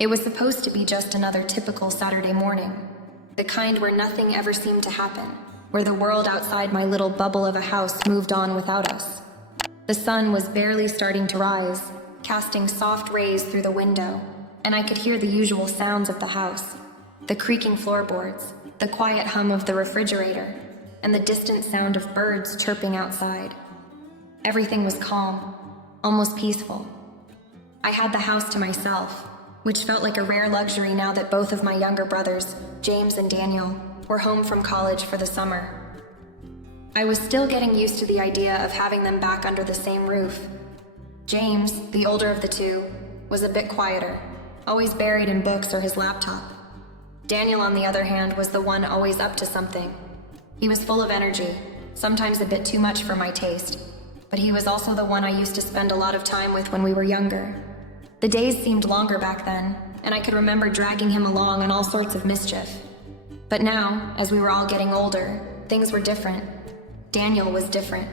It was supposed to be just another typical Saturday morning, the kind where nothing ever seemed to happen, where the world outside my little bubble of a house moved on without us. The sun was barely starting to rise, casting soft rays through the window, and I could hear the usual sounds of the house, the creaking floorboards, the quiet hum of the refrigerator, and the distant sound of birds chirping outside. Everything was calm, almost peaceful. I had the house to myself, which felt like a rare luxury now that both of my younger brothers, James and Daniel, were home from college for the summer. I was still getting used to the idea of having them back under the same roof. James, the older of the two, was a bit quieter, always buried in books or his laptop. Daniel, on the other hand, was the one always up to something. He was full of energy, sometimes a bit too much for my taste, but he was also the one I used to spend a lot of time with when we were younger. The days seemed longer back then, and I could remember dragging him along on all sorts of mischief. But now, as we were all getting older, things were different. Daniel was different.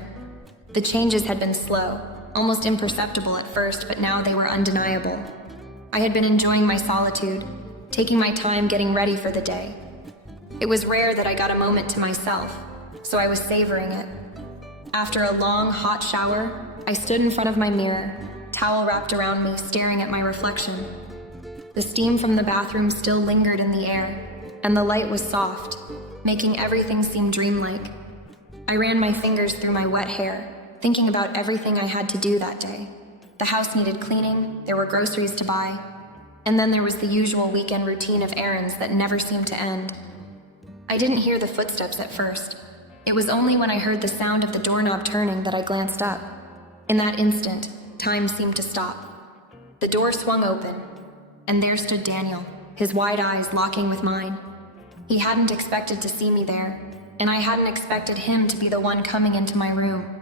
The changes had been slow, almost imperceptible at first, but now they were undeniable. I had been enjoying my solitude, taking my time getting ready for the day. It was rare that I got a moment to myself, so I was savoring it. After a long, hot shower, I stood in front of my mirror, towel wrapped around me, staring at my reflection. The steam from the bathroom still lingered in the air, and the light was soft, making everything seem dreamlike. I ran my fingers through my wet hair, thinking about everything I had to do that day. The house needed cleaning, there were groceries to buy, and then there was the usual weekend routine of errands that never seemed to end. I didn't hear the footsteps at first. It was only when I heard the sound of the doorknob turning that I glanced up. In that instant, time seemed to stop. The door swung open, and there stood Daniel, his wide eyes locking with mine. He hadn't expected to see me there, and I hadn't expected him to be the one coming into my room.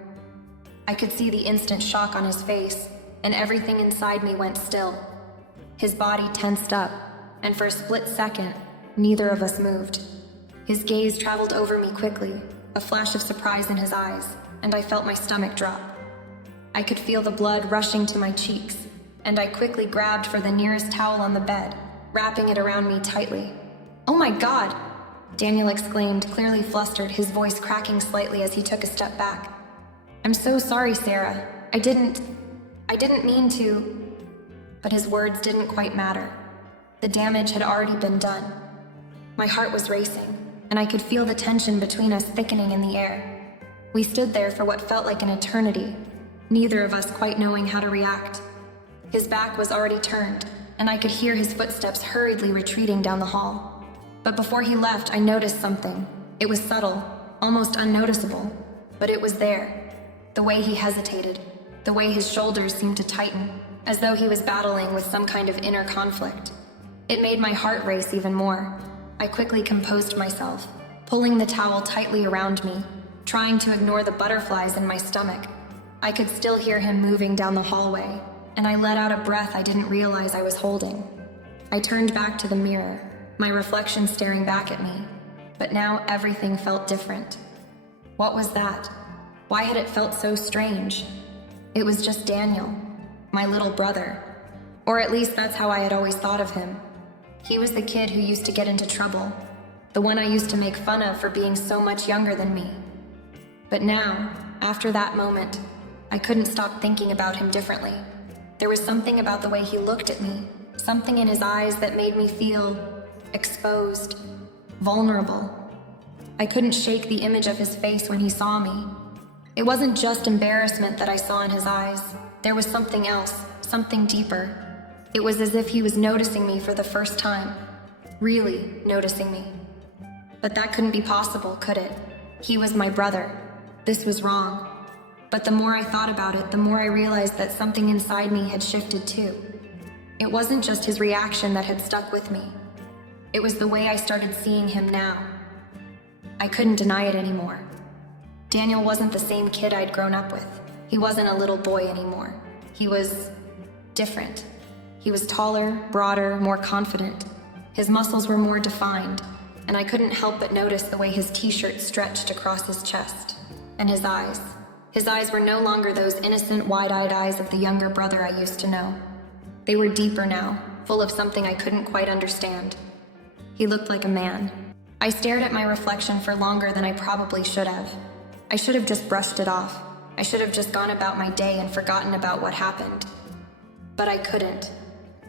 I could see the instant shock on his face, and everything inside me went still. His body tensed up, and for a split second, neither of us moved. His gaze traveled over me quickly, a flash of surprise in his eyes, and I felt my stomach drop. I could feel the blood rushing to my cheeks, and I quickly grabbed for the nearest towel on the bed, wrapping it around me tightly. "Oh my God!" Daniel exclaimed, clearly flustered, his voice cracking slightly as he took a step back. "I'm so sorry, Sarah. I didn't mean to..." But his words didn't quite matter. The damage had already been done. My heart was racing, and I could feel the tension between us thickening in the air. We stood there for what felt like an eternity, neither of us quite knowing how to react. His back was already turned, and I could hear his footsteps hurriedly retreating down the hall. But before he left, I noticed something. It was subtle, almost unnoticeable, but it was there. The way he hesitated, the way his shoulders seemed to tighten, as though he was battling with some kind of inner conflict. It made my heart race even more. I quickly composed myself, pulling the towel tightly around me, trying to ignore the butterflies in my stomach. I could still hear him moving down the hallway, and I let out a breath I didn't realize I was holding. I turned back to the mirror, my reflection staring back at me, but now everything felt different. What was that? Why had it felt so strange? It was just Daniel, my little brother. Or at least that's how I had always thought of him. He was the kid who used to get into trouble, the one I used to make fun of for being so much younger than me. But now, after that moment, I couldn't stop thinking about him differently. There was something about the way he looked at me, something in his eyes that made me feel exposed, vulnerable. I couldn't shake the image of his face when he saw me. It wasn't just embarrassment that I saw in his eyes. There was something else, something deeper. It was as if he was noticing me for the first time, really noticing me. But that couldn't be possible, could it? He was my brother. This was wrong. But the more I thought about it, the more I realized that something inside me had shifted too. It wasn't just his reaction that had stuck with me. It was the way I started seeing him now. I couldn't deny it anymore. Daniel wasn't the same kid I'd grown up with. He wasn't a little boy anymore. He was different. He was taller, broader, more confident. His muscles were more defined, and I couldn't help but notice the way his t-shirt stretched across his chest. And his eyes. His eyes were no longer those innocent, wide-eyed eyes of the younger brother I used to know. They were deeper now, full of something I couldn't quite understand. He looked like a man. I stared at my reflection for longer than I probably should have. I should have just brushed it off. I should have just gone about my day and forgotten about what happened. But I couldn't.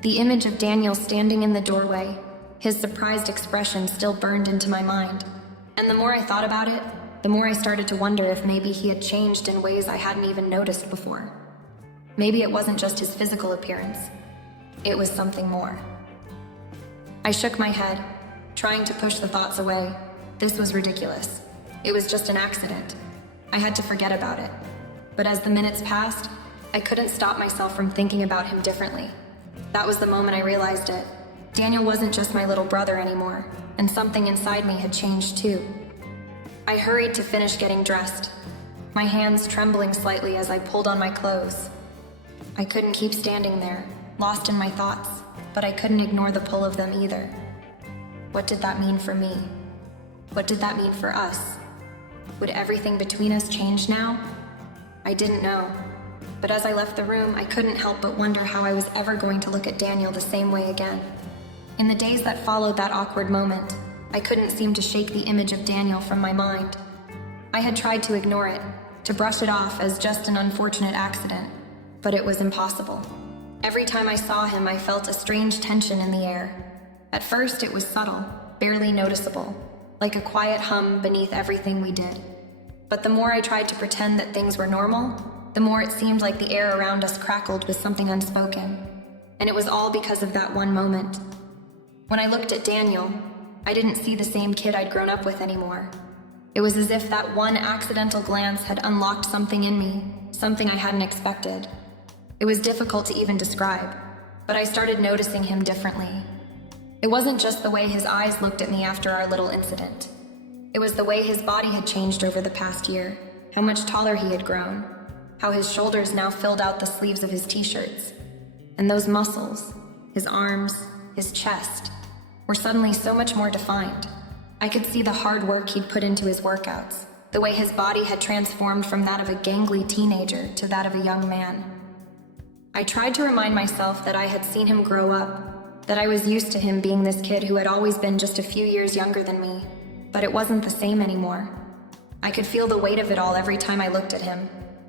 The image of Daniel standing in the doorway, his surprised expression still burned into my mind. And the more I thought about it, the more I started to wonder if maybe he had changed in ways I hadn't even noticed before. Maybe it wasn't just his physical appearance. It was something more. I shook my head, trying to push the thoughts away. This was ridiculous. It was just an accident. I had to forget about it. But as the minutes passed, I couldn't stop myself from thinking about him differently. That was the moment I realized it. Daniel wasn't just my little brother anymore, and something inside me had changed too. I hurried to finish getting dressed, my hands trembling slightly as I pulled on my clothes. I couldn't keep standing there, lost in my thoughts, but I couldn't ignore the pull of them either. What did that mean for me? What did that mean for us? Would everything between us change now? I didn't know. But as I left the room, I couldn't help but wonder how I was ever going to look at Daniel the same way again. In the days that followed that awkward moment, I couldn't seem to shake the image of Daniel from my mind. I had tried to ignore it, to brush it off as just an unfortunate accident, but it was impossible. Every time I saw him, I felt a strange tension in the air. At first, it was subtle, barely noticeable, like a quiet hum beneath everything we did. But the more I tried to pretend that things were normal, the more it seemed like the air around us crackled with something unspoken. And it was all because of that one moment. When I looked at Daniel, I didn't see the same kid I'd grown up with anymore. It was as if that one accidental glance had unlocked something in me, something I hadn't expected. It was difficult to even describe, but I started noticing him differently. It wasn't just the way his eyes looked at me after our little incident. It was the way his body had changed over the past year, how much taller he had grown, how his shoulders now filled out the sleeves of his t-shirts. And those muscles, his arms, his chest, were suddenly so much more defined. I could see the hard work he'd put into his workouts, the way his body had transformed from that of a gangly teenager to that of a young man. I tried to remind myself that I had seen him grow up, that I was used to him being this kid who had always been just a few years younger than me, but it wasn't the same anymore. I could feel the weight of it all every time I looked at him.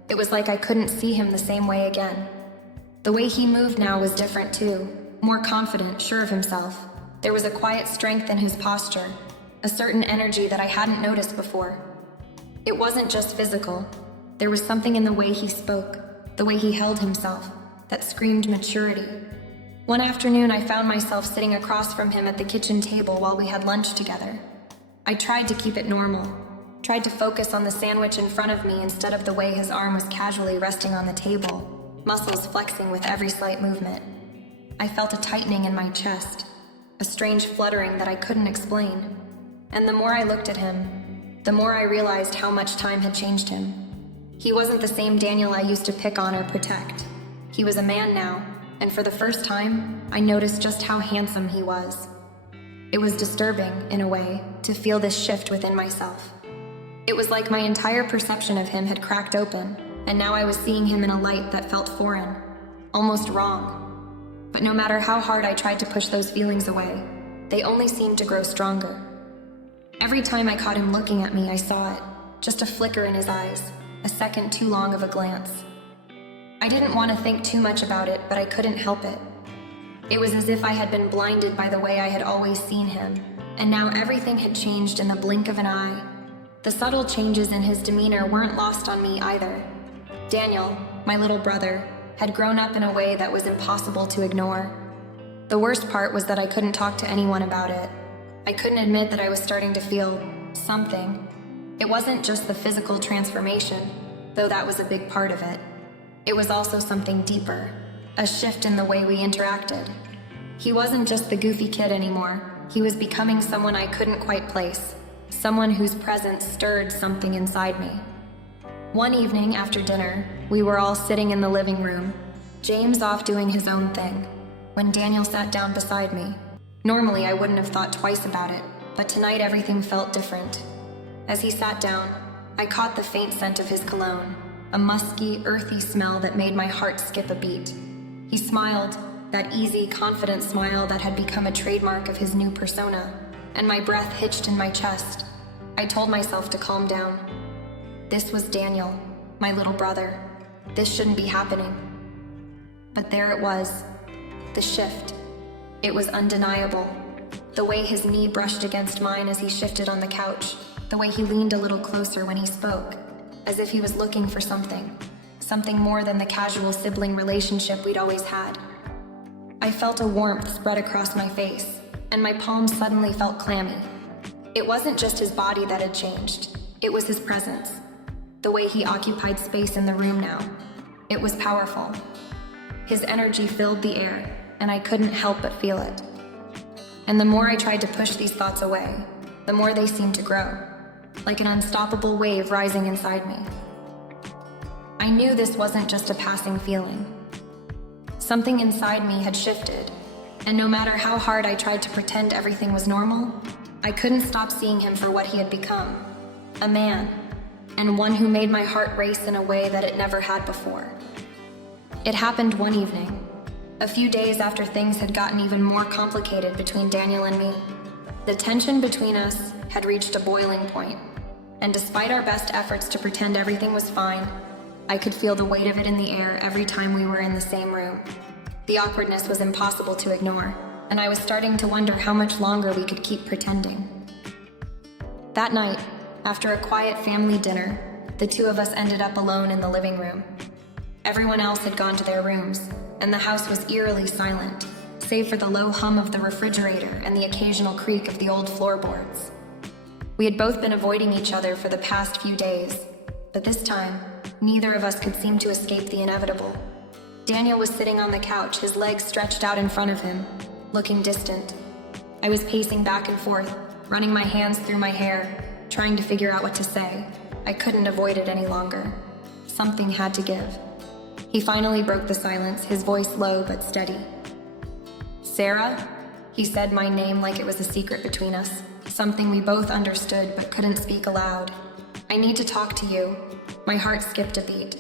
It was like I couldn't see him the same way again. The way he moved now was different too, more confident, sure of himself. There was a quiet strength in his posture, a certain energy that I hadn't noticed before. It wasn't just physical. There was something in the way he spoke, the way he held himself, that screamed maturity. One afternoon, I found myself sitting across from him at the kitchen table while we had lunch together. I tried to keep it normal, tried to focus on the sandwich in front of me instead of the way his arm was casually resting on the table, muscles flexing with every slight movement. I felt a tightening in my chest, a strange fluttering that I couldn't explain. And the more I looked at him, the more I realized how much time had changed him. He wasn't the same Daniel I used to pick on or protect. He was a man now, and for the first time, I noticed just how handsome he was. It was disturbing, in a way, to feel this shift within myself. It was like my entire perception of him had cracked open, and now I was seeing him in a light that felt foreign, almost wrong. But no matter how hard I tried to push those feelings away, they only seemed to grow stronger. Every time I caught him looking at me, I saw it, just a flicker in his eyes, a second too long of a glance. I didn't want to think too much about it, but I couldn't help it. It was as if I had been blinded by the way I had always seen him, and now everything had changed in the blink of an eye. The subtle changes in his demeanor weren't lost on me either. Daniel, my little brother, had grown up in a way that was impossible to ignore. The worst part was that I couldn't talk to anyone about it. I couldn't admit that I was starting to feel something. It wasn't just the physical transformation, though that was a big part of it. It was also something deeper, a shift in the way we interacted. He wasn't just the goofy kid anymore. He was becoming someone I couldn't quite place, someone whose presence stirred something inside me. One evening after dinner, we were all sitting in the living room, James off doing his own thing, when Daniel sat down beside me. Normally, I wouldn't have thought twice about it, but tonight everything felt different. As he sat down, I caught the faint scent of his cologne, a musky, earthy smell that made my heart skip a beat. He smiled, that easy, confident smile that had become a trademark of his new persona, and my breath hitched in my chest. I told myself to calm down. This was Daniel, my little brother. This shouldn't be happening. But there it was, the shift. It was undeniable. The way his knee brushed against mine as he shifted on the couch, the way he leaned a little closer when he spoke, as if he was looking for something more than the casual sibling relationship we'd always had. I felt a warmth spread across my face, and my palms suddenly felt clammy. It wasn't just his body that had changed, it was his presence. The way he occupied space in the room now. It was powerful. His energy filled the air, and I couldn't help but feel it. And the more I tried to push these thoughts away, the more they seemed to grow, like an unstoppable wave rising inside me. I knew this wasn't just a passing feeling. Something inside me had shifted, and no matter how hard I tried to pretend everything was normal, I couldn't stop seeing him for what he had become, a man, and one who made my heart race in a way that it never had before. It happened one evening, a few days after things had gotten even more complicated between Daniel and me. The tension between us had reached a boiling point, and despite our best efforts to pretend everything was fine, I could feel the weight of it in the air every time we were in the same room. The awkwardness was impossible to ignore, and I was starting to wonder how much longer we could keep pretending. That night, after a quiet family dinner, the two of us ended up alone in the living room. Everyone else had gone to their rooms, and the house was eerily silent, save for the low hum of the refrigerator and the occasional creak of the old floorboards. We had both been avoiding each other for the past few days, but this time, neither of us could seem to escape the inevitable. Daniel was sitting on the couch, his legs stretched out in front of him, looking distant. I was pacing back and forth, running my hands through my hair, trying to figure out what to say. I couldn't avoid it any longer. Something had to give. He finally broke the silence, his voice low but steady. "Sarah?" He said my name like it was a secret between us, something we both understood but couldn't speak aloud. "I need to talk to you." My heart skipped a beat.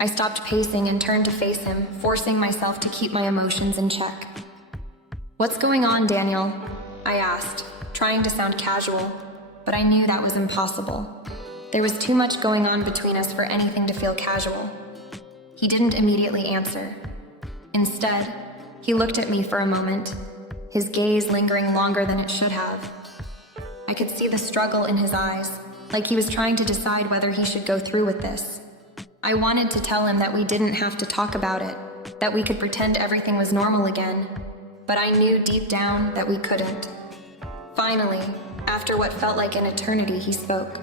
I stopped pacing and turned to face him, forcing myself to keep my emotions in check. "What's going on, Daniel?" I asked, trying to sound casual, but I knew that was impossible. There was too much going on between us for anything to feel casual. He didn't immediately answer. Instead, he looked at me for a moment, his gaze lingering longer than it should have. I could see the struggle in his eyes, like he was trying to decide whether he should go through with this. I wanted to tell him that we didn't have to talk about it, that we could pretend everything was normal again, but I knew deep down that we couldn't. Finally, after what felt like an eternity, he spoke.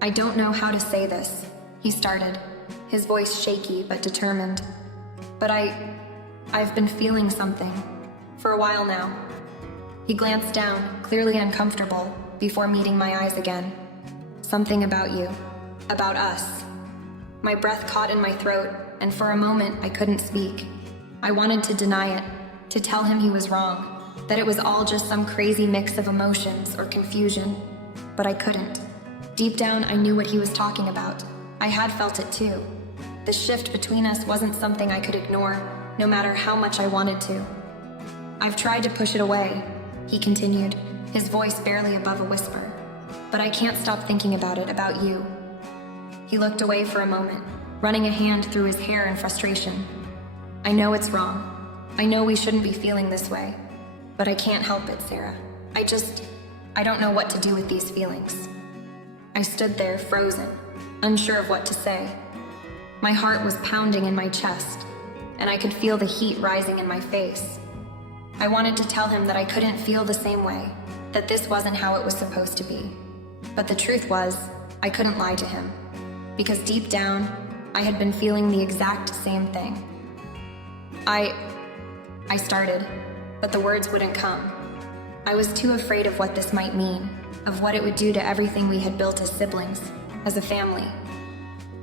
"I don't know how to say this," he started, his voice shaky but determined. "But I've been feeling something, for a while now." He glanced down, clearly uncomfortable, before meeting my eyes again. "Something about you, about us." My breath caught in my throat, and for a moment I couldn't speak. I wanted to deny it, to tell him he was wrong, that it was all just some crazy mix of emotions or confusion, but I couldn't. Deep down, I knew what he was talking about. I had felt it too. The shift between us wasn't something I could ignore, no matter how much I wanted to. "I've tried to push it away," he continued, his voice barely above a whisper. "But I can't stop thinking about it, about you." He looked away for a moment, running a hand through his hair in frustration. "I know it's wrong. I know we shouldn't be feeling this way. But I can't help it, Sarah. I don't know what to do with these feelings." I stood there, frozen, unsure of what to say. My heart was pounding in my chest, and I could feel the heat rising in my face. I wanted to tell him that I couldn't feel the same way, that this wasn't how it was supposed to be. But the truth was, I couldn't lie to him, because deep down, I had been feeling the exact same thing. I started, but the words wouldn't come. I was too afraid of what this might mean, of what it would do to everything we had built as siblings, as a family.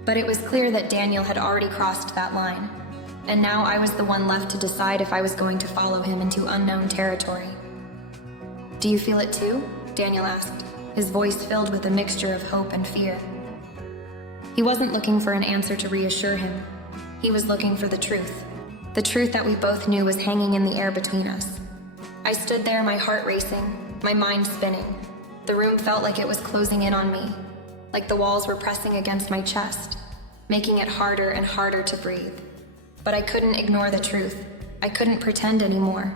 But it was clear that Daniel had already crossed that line, and now I was the one left to decide if I was going to follow him into unknown territory. "Do you feel it too?" Daniel asked, his voice filled with a mixture of hope and fear. He wasn't looking for an answer to reassure him. He was looking for the truth. The truth that we both knew was hanging in the air between us. I stood there, my heart racing, my mind spinning. The room felt like it was closing in on me, like the walls were pressing against my chest, making it harder and harder to breathe. But I couldn't ignore the truth. I couldn't pretend anymore.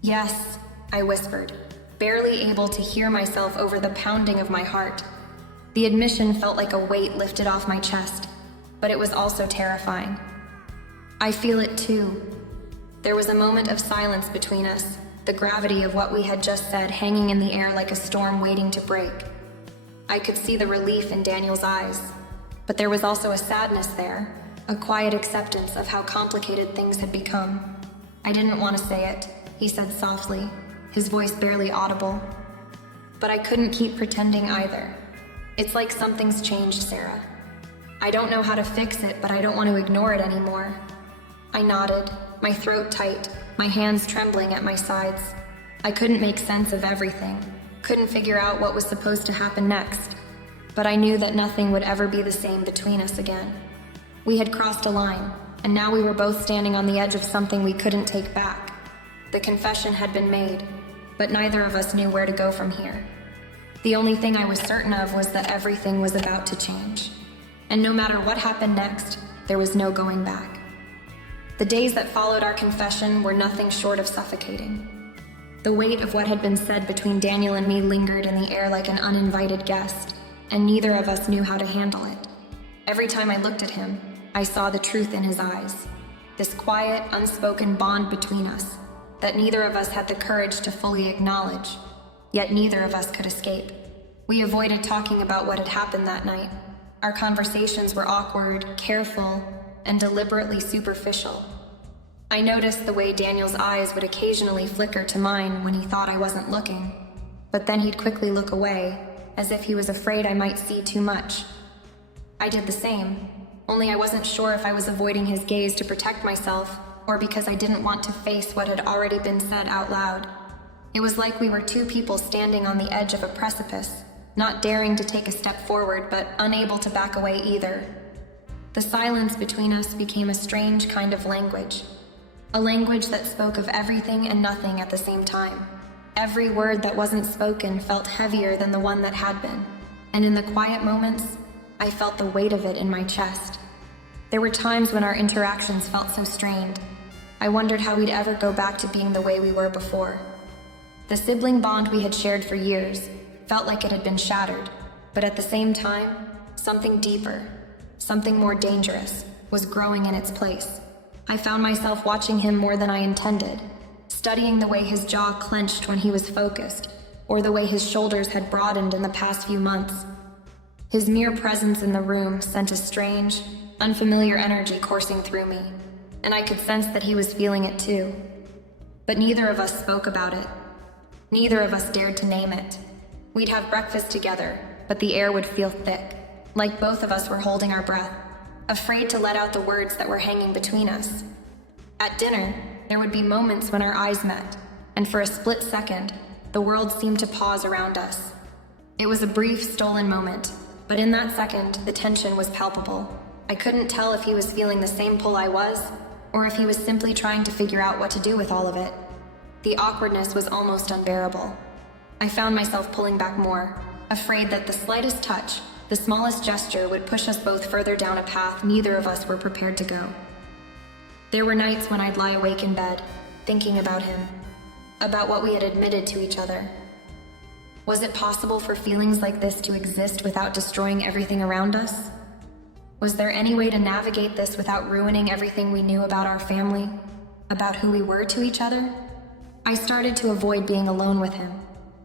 "Yes," I whispered, barely able to hear myself over the pounding of my heart. The admission felt like a weight lifted off my chest, but it was also terrifying. "I feel it too." There was a moment of silence between us, the gravity of what we had just said hanging in the air like a storm waiting to break. I could see the relief in Daniel's eyes, but there was also a sadness there, a quiet acceptance of how complicated things had become. "I didn't want to say it," he said softly, his voice barely audible. "But I couldn't keep pretending either. It's like something's changed, Sarah. I don't know how to fix it, but I don't want to ignore it anymore." I nodded, my throat tight, my hands trembling at my sides. I couldn't make sense of everything, couldn't figure out what was supposed to happen next, but I knew that nothing would ever be the same between us again. We had crossed a line, and now we were both standing on the edge of something we couldn't take back. The confession had been made, but neither of us knew where to go from here. The only thing I was certain of was that everything was about to change, and no matter what happened next, there was no going back. The days that followed our confession were nothing short of suffocating. The weight of what had been said between Daniel and me lingered in the air like an uninvited guest, and neither of us knew how to handle it. Every time I looked at him, I saw the truth in his eyes, this quiet, unspoken bond between us that neither of us had the courage to fully acknowledge, yet neither of us could escape. We avoided talking about what had happened that night. Our conversations were awkward, careful, and deliberately superficial. I noticed the way Daniel's eyes would occasionally flicker to mine when he thought I wasn't looking, but then he'd quickly look away, as if he was afraid I might see too much. I did the same, only I wasn't sure if I was avoiding his gaze to protect myself, or because I didn't want to face what had already been said out loud. It was like we were two people standing on the edge of a precipice, not daring to take a step forward, but unable to back away either. The silence between us became a strange kind of language, a language that spoke of everything and nothing at the same time. Every word that wasn't spoken felt heavier than the one that had been, and in the quiet moments, I felt the weight of it in my chest. There were times when our interactions felt so strained. I wondered how we'd ever go back to being the way we were before. The sibling bond we had shared for years felt like it had been shattered, but at the same time, something deeper, something more dangerous, was growing in its place. I found myself watching him more than I intended, studying the way his jaw clenched when he was focused, or the way his shoulders had broadened in the past few months. His mere presence in the room sent a strange, unfamiliar energy coursing through me, and I could sense that he was feeling it too. But neither of us spoke about it. Neither of us dared to name it. We'd have breakfast together, but the air would feel thick, like both of us were holding our breath, afraid to let out the words that were hanging between us. At dinner, there would be moments when our eyes met, and for a split second, the world seemed to pause around us. It was a brief, stolen moment, but in that second, the tension was palpable. I couldn't tell if he was feeling the same pull I was, or if he was simply trying to figure out what to do with all of it. The awkwardness was almost unbearable. I found myself pulling back more, afraid that the slightest touch, the smallest gesture would push us both further down a path neither of us were prepared to go. There were nights when I'd lie awake in bed, thinking about him, about what we had admitted to each other. Was it possible for feelings like this to exist without destroying everything around us? Was there any way to navigate this without ruining everything we knew about our family, about who we were to each other? I started to avoid being alone with him.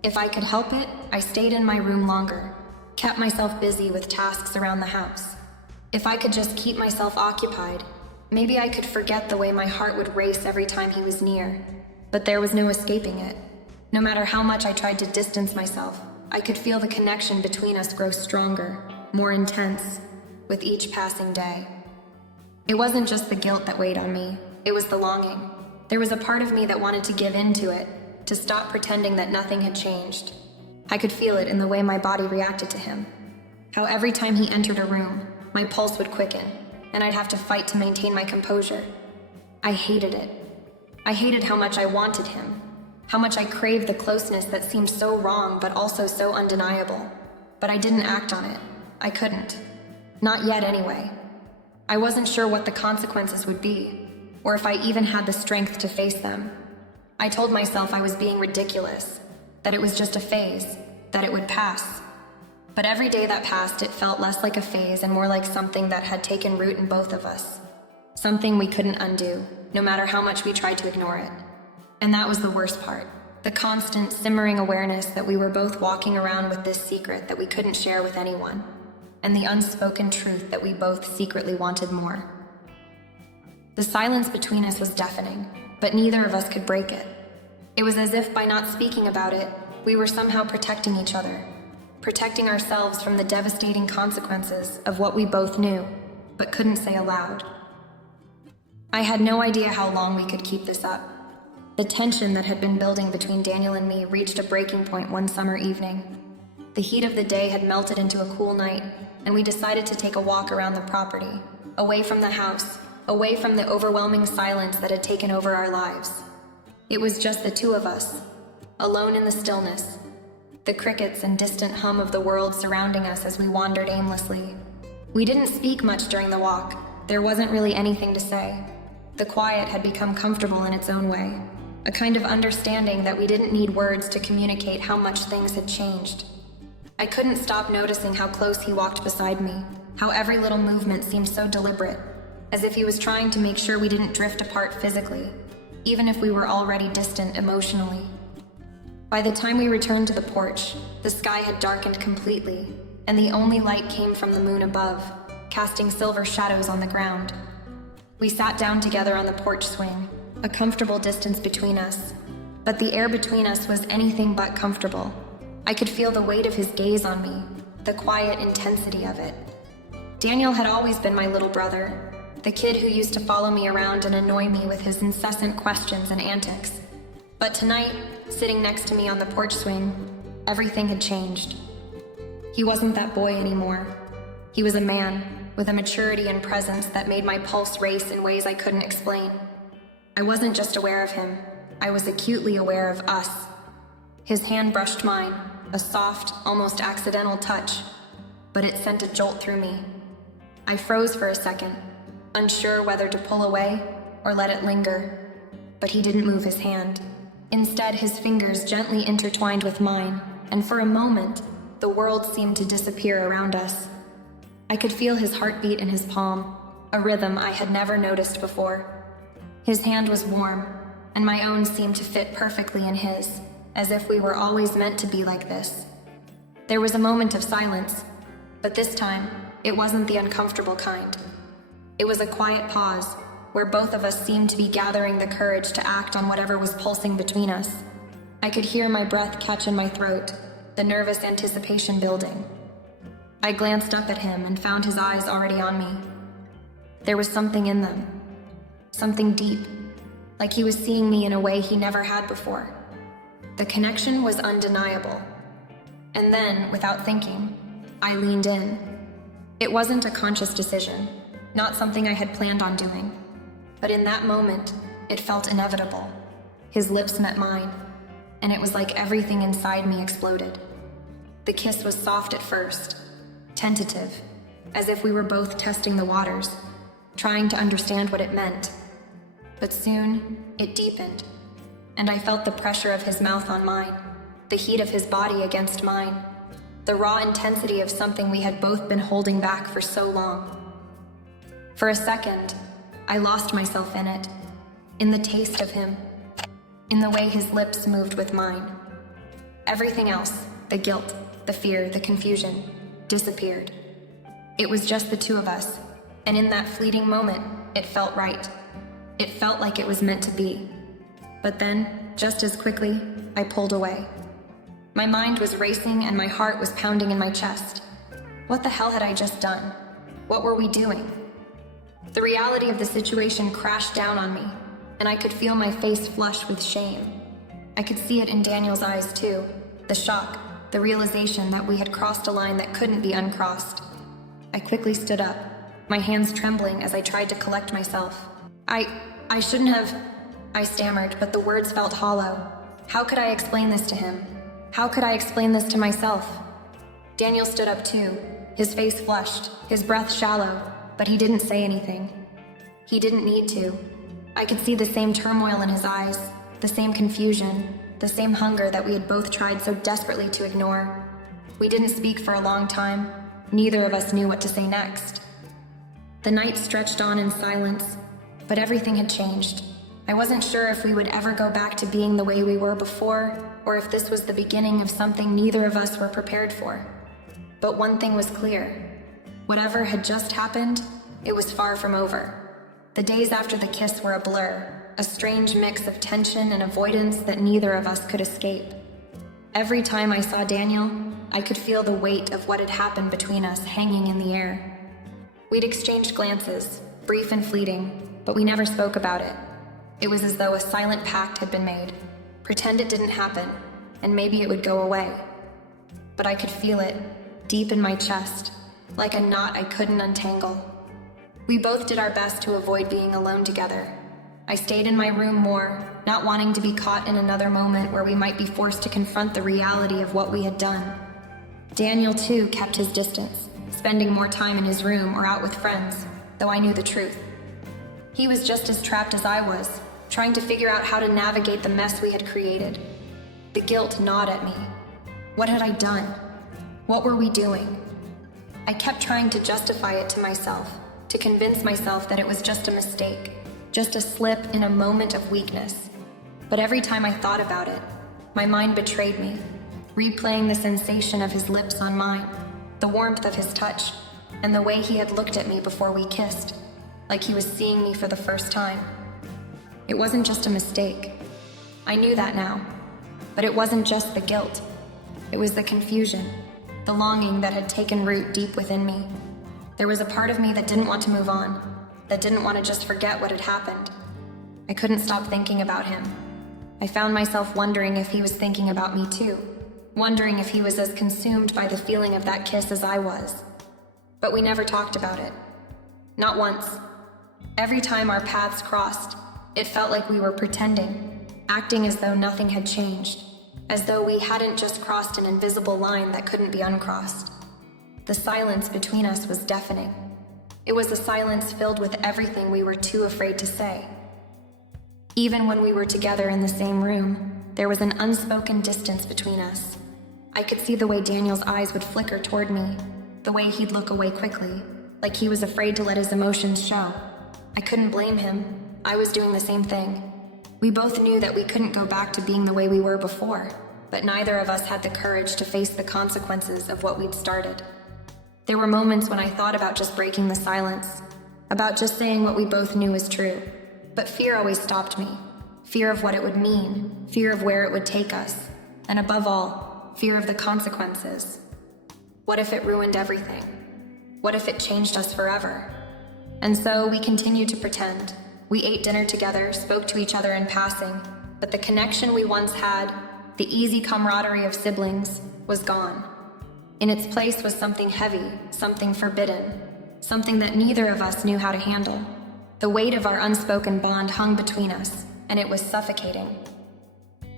If I could help it, I stayed in my room longer, kept myself busy with tasks around the house. If I could just keep myself occupied, maybe I could forget the way my heart would race every time he was near. But there was no escaping it. No matter how much I tried to distance myself, I could feel the connection between us grow stronger, more intense, with each passing day. It wasn't just the guilt that weighed on me, it was the longing. There was a part of me that wanted to give in to it, to stop pretending that nothing had changed. I could feel it in the way my body reacted to him. How every time he entered a room, my pulse would quicken, and I'd have to fight to maintain my composure. I hated it. I hated how much I wanted him, how much I craved the closeness that seemed so wrong but also so undeniable. But I didn't act on it. I couldn't. Not yet, anyway. I wasn't sure what the consequences would be, or if I even had the strength to face them. I told myself I was being ridiculous, that it was just a phase, that it would pass. But every day that passed, it felt less like a phase and more like something that had taken root in both of us. Something we couldn't undo, no matter how much we tried to ignore it. And that was the worst part. The constant, simmering awareness that we were both walking around with this secret that we couldn't share with anyone. And the unspoken truth that we both secretly wanted more. The silence between us was deafening, but neither of us could break it. It was as if by not speaking about it, we were somehow protecting each other. Protecting ourselves from the devastating consequences of what we both knew, but couldn't say aloud. I had no idea how long we could keep this up. The tension that had been building between Daniel and me reached a breaking point one summer evening. The heat of the day had melted into a cool night, and we decided to take a walk around the property, away from the house, away from the overwhelming silence that had taken over our lives. It was just the two of us, alone in the stillness, the crickets and distant hum of the world surrounding us as we wandered aimlessly. We didn't speak much during the walk. There wasn't really anything to say. The quiet had become comfortable in its own way, a kind of understanding that we didn't need words to communicate how much things had changed. I couldn't stop noticing how close he walked beside me, how every little movement seemed so deliberate, as if he was trying to make sure we didn't drift apart physically, even if we were already distant emotionally. By the time we returned to the porch, the sky had darkened completely, and the only light came from the moon above, casting silver shadows on the ground. We sat down together on the porch swing, a comfortable distance between us, but the air between us was anything but comfortable. I could feel the weight of his gaze on me, the quiet intensity of it. Daniel had always been my little brother, the kid who used to follow me around and annoy me with his incessant questions and antics. But tonight, sitting next to me on the porch swing, everything had changed. He wasn't that boy anymore. He was a man with a maturity and presence that made my pulse race in ways I couldn't explain. I wasn't just aware of him, I was acutely aware of us. His hand brushed mine, a soft, almost accidental touch, but it sent a jolt through me. I froze for a second, unsure whether to pull away or let it linger, but he didn't move his hand. Instead, his fingers gently intertwined with mine, and for a moment, the world seemed to disappear around us. I could feel his heartbeat in his palm, a rhythm I had never noticed before. His hand was warm, and my own seemed to fit perfectly in his, as if we were always meant to be like this. There was a moment of silence, but this time, it wasn't the uncomfortable kind. It was a quiet pause, where both of us seemed to be gathering the courage to act on whatever was pulsing between us. I could hear my breath catch in my throat, the nervous anticipation building. I glanced up at him and found his eyes already on me. There was something in them, something deep, like he was seeing me in a way he never had before. The connection was undeniable. And then, without thinking, I leaned in. It wasn't a conscious decision, not something I had planned on doing. But in that moment, it felt inevitable. His lips met mine, and it was like everything inside me exploded. The kiss was soft at first, tentative, as if we were both testing the waters, trying to understand what it meant. But soon, it deepened, and I felt the pressure of his mouth on mine, the heat of his body against mine, the raw intensity of something we had both been holding back for so long. For a second, I lost myself in it, in the taste of him, in the way his lips moved with mine. Everything else, the guilt, the fear, the confusion, disappeared. It was just the two of us, and in that fleeting moment, it felt right. It felt like it was meant to be. But then, just as quickly, I pulled away. My mind was racing and my heart was pounding in my chest. What the hell had I just done? What were we doing? The reality of the situation crashed down on me, and I could feel my face flush with shame. I could see it in Daniel's eyes too, the shock, the realization that we had crossed a line that couldn't be uncrossed. I quickly stood up, my hands trembling as I tried to collect myself. I shouldn't have, I stammered, but the words felt hollow. How could I explain this to him? How could I explain this to myself? Daniel stood up too, his face flushed, his breath shallow, but he didn't say anything. He didn't need to. I could see the same turmoil in his eyes, the same confusion, the same hunger that we had both tried so desperately to ignore. We didn't speak for a long time. Neither of us knew what to say next. The night stretched on in silence, but everything had changed. I wasn't sure if we would ever go back to being the way we were before, or if this was the beginning of something neither of us were prepared for. But one thing was clear. Whatever had just happened, it was far from over. The days after the kiss were a blur, a strange mix of tension and avoidance that neither of us could escape. Every time I saw Daniel, I could feel the weight of what had happened between us hanging in the air. We'd exchanged glances, brief and fleeting, but we never spoke about it. It was as though a silent pact had been made. Pretend it didn't happen, and maybe it would go away. But I could feel it, deep in my chest, like a knot I couldn't untangle. We both did our best to avoid being alone together. I stayed in my room more, not wanting to be caught in another moment where we might be forced to confront the reality of what we had done. Daniel, too, kept his distance, spending more time in his room or out with friends, though I knew the truth. He was just as trapped as I was, trying to figure out how to navigate the mess we had created. The guilt gnawed at me. What had I done? What were we doing? I kept trying to justify it to myself, to convince myself that it was just a mistake, just a slip in a moment of weakness. But every time I thought about it, my mind betrayed me, replaying the sensation of his lips on mine, the warmth of his touch, and the way he had looked at me before we kissed, like he was seeing me for the first time. It wasn't just a mistake. I knew that now. But it wasn't just the guilt. It was the confusion, the longing that had taken root deep within me. There was a part of me that didn't want to move on, that didn't want to just forget what had happened. I couldn't stop thinking about him. I found myself wondering if he was thinking about me too, wondering if he was as consumed by the feeling of that kiss as I was. But we never talked about it. Not once. Every time our paths crossed, it felt like we were pretending, acting as though nothing had changed, as though we hadn't just crossed an invisible line that couldn't be uncrossed. The silence between us was deafening. It was a silence filled with everything we were too afraid to say. Even when we were together in the same room, there was an unspoken distance between us. I could see the way Daniel's eyes would flicker toward me, the way he'd look away quickly, like he was afraid to let his emotions show. I couldn't blame him. I was doing the same thing. We both knew that we couldn't go back to being the way we were before, but neither of us had the courage to face the consequences of what we'd started. There were moments when I thought about just breaking the silence, about just saying what we both knew was true, but fear always stopped me. Fear of what it would mean, fear of where it would take us, and above all, fear of the consequences. What if it ruined everything? What if it changed us forever? And so we continued to pretend. We ate dinner together, spoke to each other in passing, but the connection we once had, the easy camaraderie of siblings, was gone. In its place was something heavy, something forbidden, something that neither of us knew how to handle. The weight of our unspoken bond hung between us, and it was suffocating.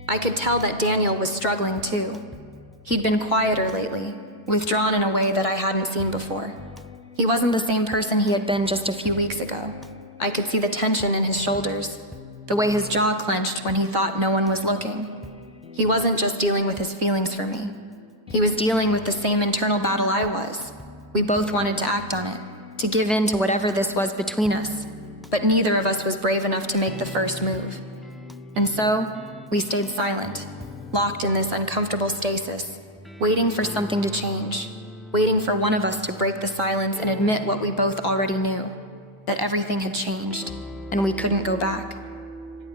I could tell that Daniel was struggling too. He'd been quieter lately, withdrawn in a way that I hadn't seen before. He wasn't the same person he had been just a few weeks ago. I could see the tension in his shoulders, the way his jaw clenched when he thought no one was looking. He wasn't just dealing with his feelings for me. He was dealing with the same internal battle I was. We both wanted to act on it, to give in to whatever this was between us, but neither of us was brave enough to make the first move. And so, we stayed silent, locked in this uncomfortable stasis, waiting for something to change, waiting for one of us to break the silence and admit what we both already knew, that everything had changed, and we couldn't go back.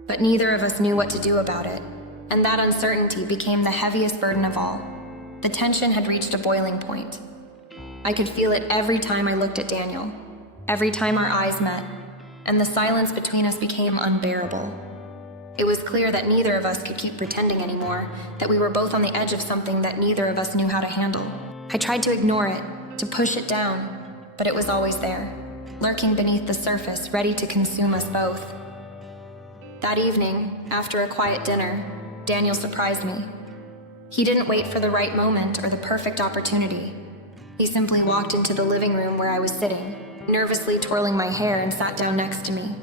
But neither of us knew what to do about it, and that uncertainty became the heaviest burden of all. The tension had reached a boiling point. I could feel it every time I looked at Daniel, every time our eyes met, and the silence between us became unbearable. It was clear that neither of us could keep pretending anymore, that we were both on the edge of something that neither of us knew how to handle. I tried to ignore it, to push it down, but it was always there, lurking beneath the surface, ready to consume us both. That evening, after a quiet dinner, Daniel surprised me. He didn't wait for the right moment or the perfect opportunity. He simply walked into the living room where I was sitting, nervously twirling my hair, and sat down next to me.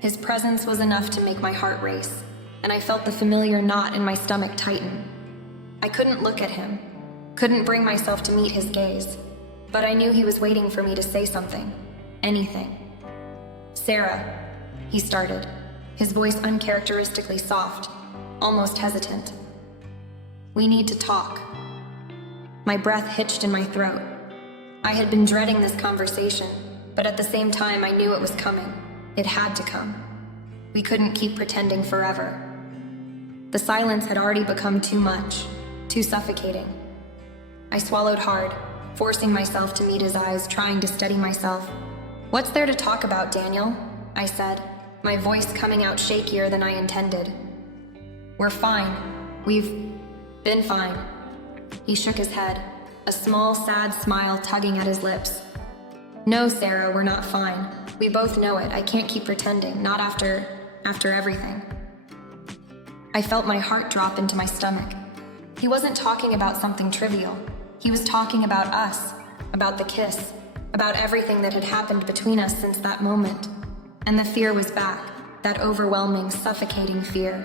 His presence was enough to make my heart race, and I felt the familiar knot in my stomach tighten. I couldn't look at him, couldn't bring myself to meet his gaze, but I knew he was waiting for me to say something, anything. "Sarah," he started, his voice uncharacteristically soft, almost hesitant. "We need to talk." My breath hitched in my throat. I had been dreading this conversation, but at the same time I knew it was coming. It had to come. We couldn't keep pretending forever. The silence had already become too much, too suffocating. I swallowed hard, forcing myself to meet his eyes, trying to steady myself. "What's there to talk about, Daniel?" I said, my voice coming out shakier than I intended. "We're fine. We've been fine." He shook his head, a small, sad smile tugging at his lips. "No, Sarah, we're not fine. We both know it. I can't keep pretending, not after everything." I felt my heart drop into my stomach. He wasn't talking about something trivial. He was talking about us, about the kiss, about everything that had happened between us since that moment. And the fear was back, that overwhelming, suffocating fear.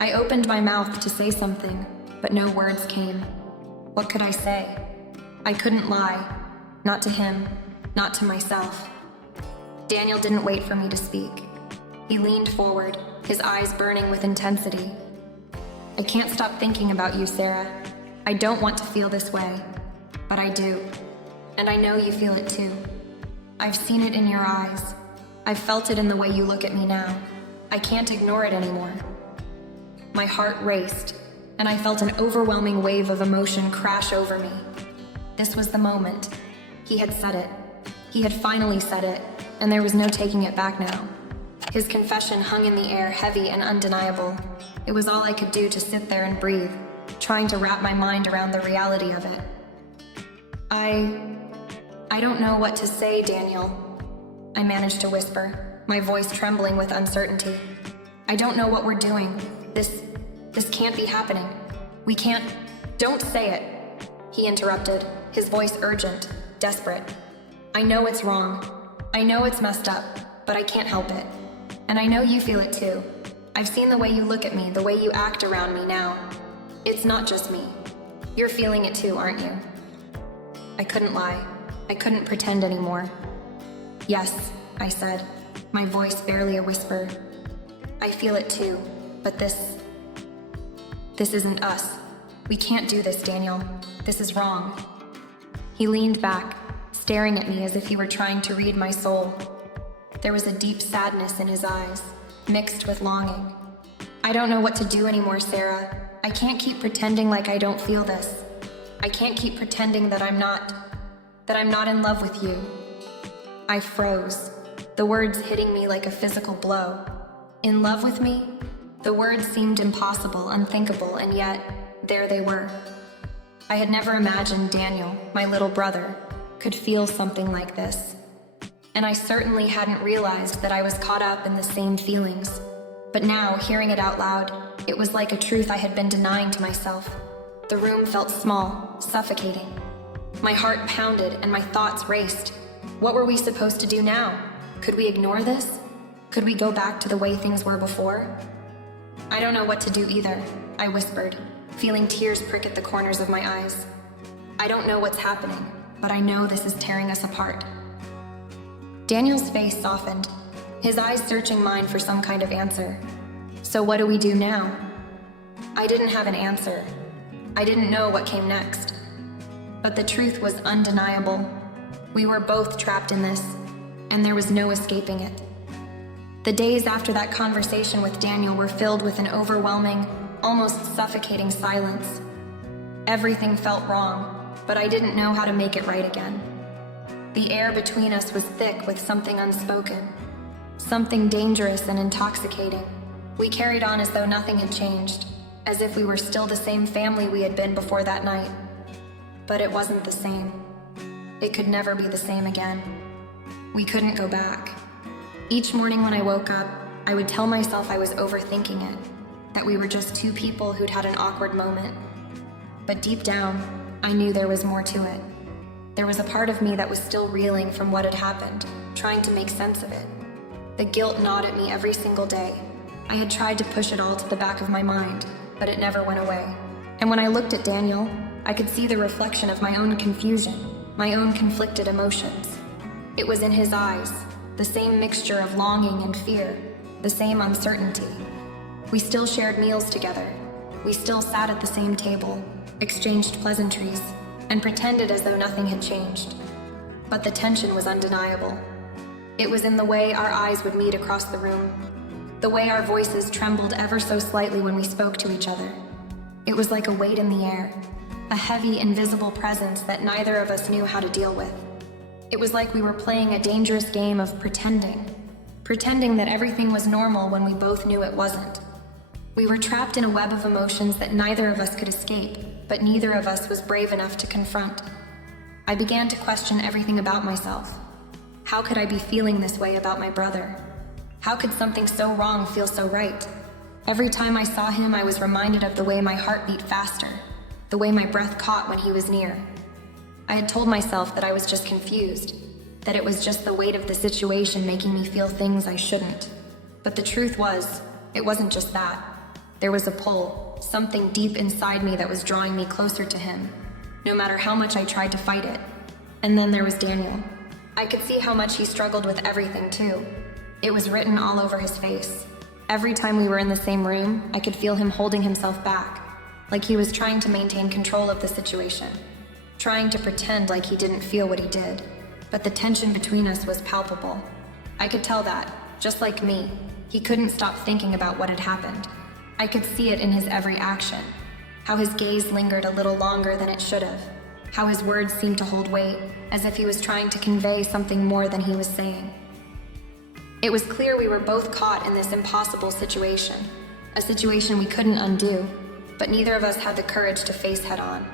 I opened my mouth to say something, but no words came. What could I say? I couldn't lie. Not to him, not to myself. Daniel didn't wait for me to speak. He leaned forward, his eyes burning with intensity. "I can't stop thinking about you, Sarah. I don't want to feel this way, but I do. And I know you feel it too. I've seen it in your eyes. I've felt it in the way you look at me now. I can't ignore it anymore." My heart raced, and I felt an overwhelming wave of emotion crash over me. This was the moment. He had said it. He had finally said it, and there was no taking it back now. His confession hung in the air, heavy and undeniable. It was all I could do to sit there and breathe, trying to wrap my mind around the reality of it. I don't know what to say, Daniel," I managed to whisper, my voice trembling with uncertainty. "I don't know what we're doing. This can't be happening. We can't—" "Don't say it," he interrupted, his voice urgent, desperate. "I know it's wrong. I know it's messed up, but I can't help it. And I know you feel it too. I've seen the way you look at me, the way you act around me now. It's not just me. You're feeling it too, aren't you?" I couldn't lie. I couldn't pretend anymore. "Yes," I said, my voice barely a whisper. "I feel it too, but this isn't us. We can't do this, Daniel. This is wrong." He leaned back, staring at me as if he were trying to read my soul. There was a deep sadness in his eyes, mixed with longing. "I don't know what to do anymore, Sarah. I can't keep pretending like I don't feel this. I can't keep pretending that I'm not in love with you." I froze, the words hitting me like a physical blow. In love with me? The words seemed impossible, unthinkable, and yet, there they were. I had never imagined Daniel, my little brother, could feel something like this. And I certainly hadn't realized that I was caught up in the same feelings. But now, hearing it out loud, it was like a truth I had been denying to myself. The room felt small, suffocating. My heart pounded and my thoughts raced. What were we supposed to do now? Could we ignore this? Could we go back to the way things were before? "I don't know what to do either," I whispered, feeling tears prick at the corners of my eyes. "I don't know what's happening, but I know this is tearing us apart." Daniel's face softened, his eyes searching mine for some kind of answer. "So what do we do now?" I didn't have an answer. I didn't know what came next. But the truth was undeniable. We were both trapped in this, and there was no escaping it. The days after that conversation with Daniel were filled with an overwhelming, almost suffocating silence. Everything felt wrong, but I didn't know how to make it right again. The air between us was thick with something unspoken, something dangerous and intoxicating. We carried on as though nothing had changed, as if we were still the same family we had been before that night. But it wasn't the same. It could never be the same again. We couldn't go back. Each morning when I woke up, I would tell myself I was overthinking it, that we were just two people who'd had an awkward moment. But deep down, I knew there was more to it. There was a part of me that was still reeling from what had happened, trying to make sense of it. The guilt gnawed at me every single day. I had tried to push it all to the back of my mind, but it never went away. And when I looked at Daniel, I could see the reflection of my own confusion, my own conflicted emotions. It was in his eyes, the same mixture of longing and fear, the same uncertainty. We still shared meals together. We still sat at the same table, exchanged pleasantries, and pretended as though nothing had changed. But the tension was undeniable. It was in the way our eyes would meet across the room, the way our voices trembled ever so slightly when we spoke to each other. It was like a weight in the air, a heavy, invisible presence that neither of us knew how to deal with. It was like we were playing a dangerous game of pretending that everything was normal when we both knew it wasn't. We were trapped in a web of emotions that neither of us could escape, but neither of us was brave enough to confront. I began to question everything about myself. How could I be feeling this way about my brother? How could something so wrong feel so right? Every time I saw him, I was reminded of the way my heart beat faster, the way my breath caught when he was near. I had told myself that I was just confused, that it was just the weight of the situation making me feel things I shouldn't. But the truth was, it wasn't just that. There was a pull, something deep inside me that was drawing me closer to him, no matter how much I tried to fight it. And then there was Daniel. I could see how much he struggled with everything too. It was written all over his face. Every time we were in the same room, I could feel him holding himself back, like he was trying to maintain control of the situation, trying to pretend like he didn't feel what he did. But the tension between us was palpable. I could tell that, just like me, he couldn't stop thinking about what had happened. I could see it in his every action, how his gaze lingered a little longer than it should have, how his words seemed to hold weight, as if he was trying to convey something more than he was saying. It was clear we were both caught in this impossible situation, a situation we couldn't undo, but neither of us had the courage to face head on.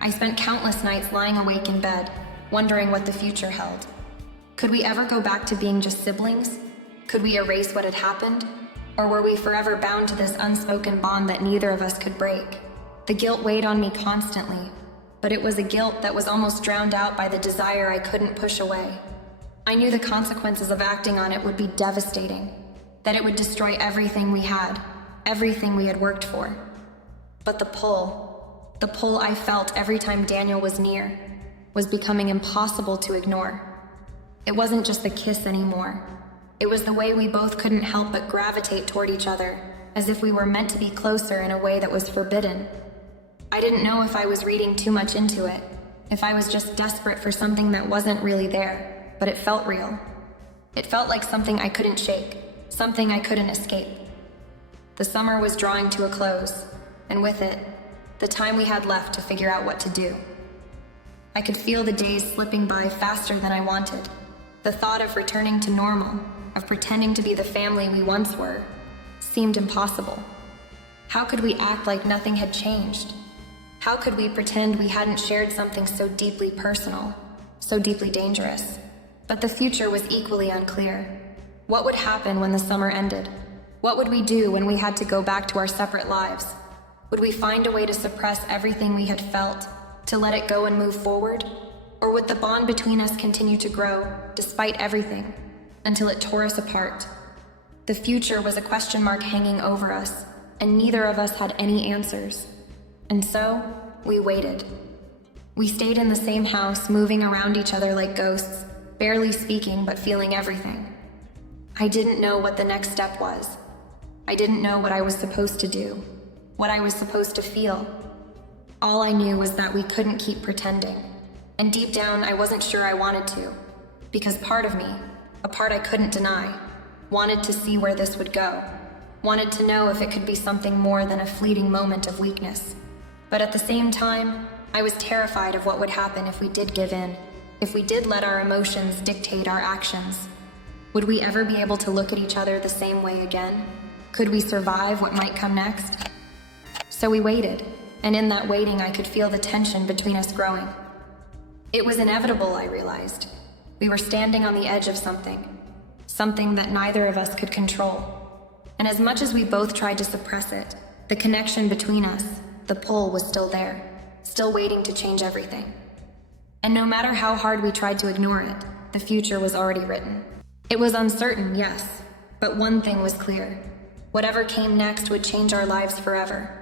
I spent countless nights lying awake in bed, wondering what the future held. Could we ever go back to being just siblings? Could we erase what had happened? Or were we forever bound to this unspoken bond that neither of us could break? The guilt weighed on me constantly, but it was a guilt that was almost drowned out by the desire I couldn't push away. I knew the consequences of acting on it would be devastating, that it would destroy everything we had, everything we had worked for. But the pull I felt every time Daniel was near, was becoming impossible to ignore. It wasn't just the kiss anymore. It was the way we both couldn't help but gravitate toward each other, as if we were meant to be closer in a way that was forbidden. I didn't know if I was reading too much into it, if I was just desperate for something that wasn't really there, but it felt real. It felt like something I couldn't shake, something I couldn't escape. The summer was drawing to a close, and with it, the time we had left to figure out what to do. I could feel the days slipping by faster than I wanted. The thought of returning to normal, of pretending to be the family we once were, seemed impossible. How could we act like nothing had changed? How could we pretend we hadn't shared something so deeply personal, so deeply dangerous? But the future was equally unclear. What would happen when the summer ended? What would we do when we had to go back to our separate lives? Would we find a way to suppress everything we had felt, to let it go and move forward? Or would the bond between us continue to grow, despite everything, until it tore us apart? The future was a question mark hanging over us, and neither of us had any answers. And so, we waited. We stayed in the same house, moving around each other like ghosts, barely speaking but feeling everything. I didn't know what the next step was. I didn't know what I was supposed to do, what I was supposed to feel. All I knew was that we couldn't keep pretending. And deep down, I wasn't sure I wanted to, because part of me, a part I couldn't deny, wanted to see where this would go, wanted to know if it could be something more than a fleeting moment of weakness. But at the same time, I was terrified of what would happen if we did give in, if we did let our emotions dictate our actions. Would we ever be able to look at each other the same way again? Could we survive what might come next? So we waited, and in that waiting I could feel the tension between us growing. It was inevitable, I realized. We were standing on the edge of something that neither of us could control. And as much as we both tried to suppress it, the connection between us, the pull, was still there, still waiting to change everything. And no matter how hard we tried to ignore it, the future was already written. It was uncertain, yes, but one thing was clear. Whatever came next would change our lives forever.